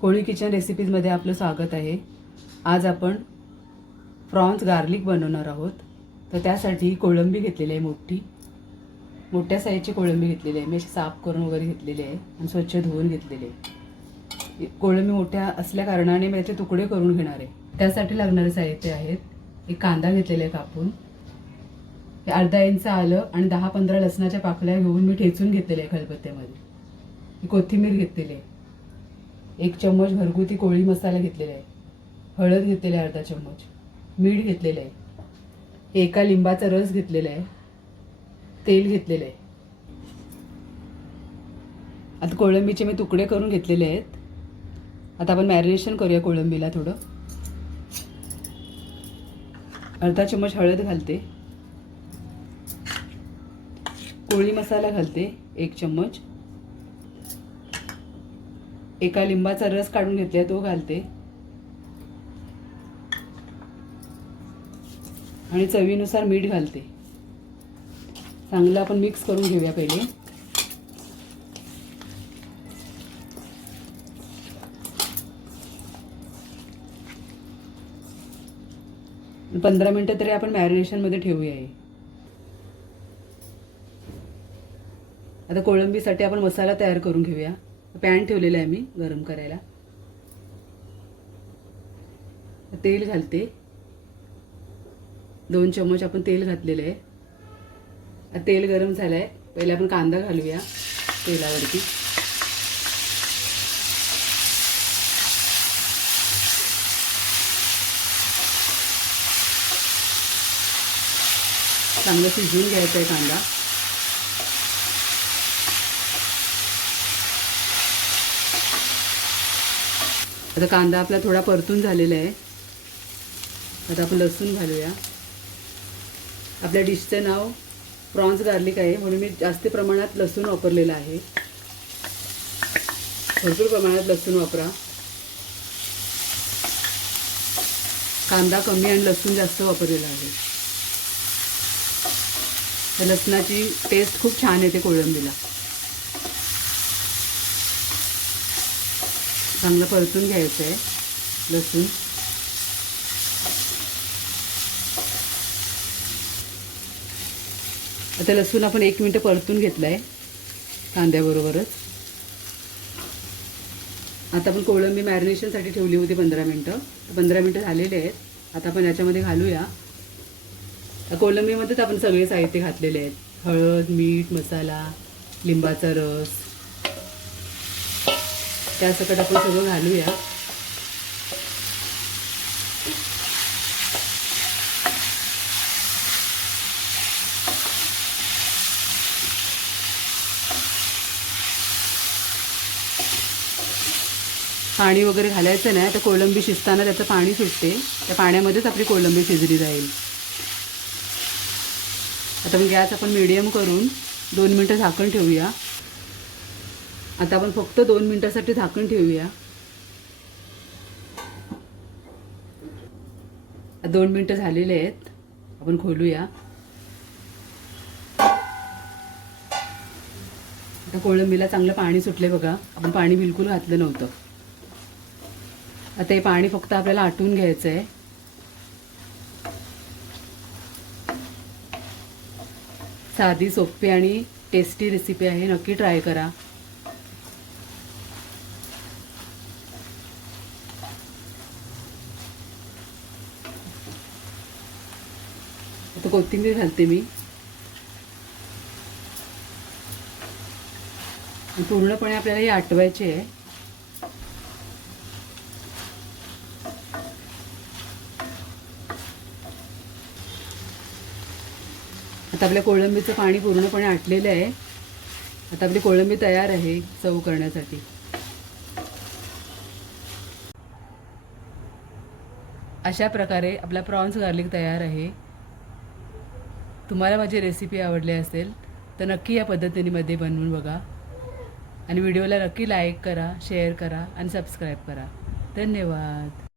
कोळी kitchen रेसिपीजमध्ये आपलं स्वागत आहे. आज आपण प्रॉन्स गार्लिक बनवणार आहोत. तर त्यासाठी कोळंबी घेतलेली आहे मोठी. मोठ्या साईजची कोळंबी घेतलेली आहे. मी अशी साफ करून वगैरे घेतलेली आहे आणि स्वच्छ धुवून घेतलेली आहे. कोळंबी मोठ्या असल्या कारणाने मी त्याचे तुकडे करून घेणार आहे. त्यासाठी लागणारे साहित्य आहेत. एक कांदा घेतलेला आहे कापून. हे अर्धा इंच आलं आणि दहा पंधरा लसणाच्या पाकळ्या घेऊन मी ठेचून घेतलेल्या आहे खलबत्त्यामध्ये. कोथिंबीर घेतलेली आहे. एक चम्मच घरगुती कोळी मसाला घेतलेला आहे. हळद घेतलेला आहे अर्धा चम्मच. मीठ घेतलेलं आहे. एका लिंबाचा रस घेतलेला आहे. तेल घेतलेलं आहे. आता कोळंबीचे मी तुकडे करून घेतलेले आहेत. आता आपण मॅरिनेशन करूया कोळंबीला थोडं. अर्धा चम्मच हळद घालते. कोळी मसाला घालते. एक चम्मच. एका लिंबाचा रस काढून घेतलाय तो घालते. आणि चवीनुसार मीठ घालते. चांगलं आपण मिक्स करून घेऊया पहिले. पंधरा मिनटं तरी आपण मॅरिनेशनमध्ये ठेवूया हे. आता कोळंबीसाठी आपण मसाला तयार करून घेऊया. पॅन ठेवलेला आहे मी गरम करायला. तेल घालते. दोन चम्मच आपण तेल घातलेलं आहे. तेल गरम झालं आहे पहिले आपण कांदा घालूया तेलावरती. चांगलं शिजवून घ्यायचं आहे कांदा. आता कांदा आपला थोडा परतून झालेला आहे. आता आपण लसूण घालूया. आपल्या डिशचं नाव प्रॉन्स गार्लिक आहे म्हणून मी जास्त प्रमाणात लसूण वापरलेलं आहे. भरपूर प्रमाणात लसूण वापरा. कांदा कमी आणि लसूण जास्त वापरलेला आहे. लसणाची टेस्ट खूप छान येते कोळंबीला. चांगलं परतून घ्यायचं आहे लसूण. आता लसूण आपण एक मिनटं परतून घेतलं आहे कांद्याबरोबरच. आता आपण कोळंबी मॅरिनेशनसाठी ठेवली होती पंधरा मिनटं. पंधरा मिनटं झालेले आहेत. आता आपण याच्यामध्ये घालूया. कोळंबीमध्येच आपण सगळे साहित्य घातलेले आहेत. हळद मीठ मसाला लिंबाचा रस. त्यासकट आपण सगळं घालूया. पाणी वगैरे घालायचं नाही तर कोळंबी शिजताना त्याचं पाणी सुटते. त्या पाण्यामध्येच आपली कोळंबी शिजली जाईल. आता मग गॅस आपण मिडियम करून दोन मिनटं झाकण ठेवूया. आता आपण फक्त दोन मिनिटासाठी झाकण ठेवूया. दोन मिनटं झालेले आहेत. आपण खोलूया. आता कोळंबीला चांगलं पाणी सुटले बघा. आपण पाणी बिलकुल घातलं नव्हतं. आता हे पाणी फक्त आपल्याला आटून घ्यायचं आहे साधी सोपी आणि टेस्टी रेसिपी आहे. नक्की ट्राय करा. आता कोथिंबीर घालते मी. पूर्णपणे आपल्याला हे आटवायचे आहे. आता आपल्या कोळंबीचं पाणी पूर्णपणे आटलेलं आहे. आता आपली कोळंबी तयार आहे चव करण्यासाठी. अशा प्रकारे आपला प्रॉन्स गार्लिक तयार आहे. तुम्हाला माझी रेसिपी आवडली असेल तर नक्की या पद्धतीमध्ये बनवून बघा. आणि व्हिडिओला नक्की लाईक करा शेअर करा आणि सबस्क्राईब करा. धन्यवाद.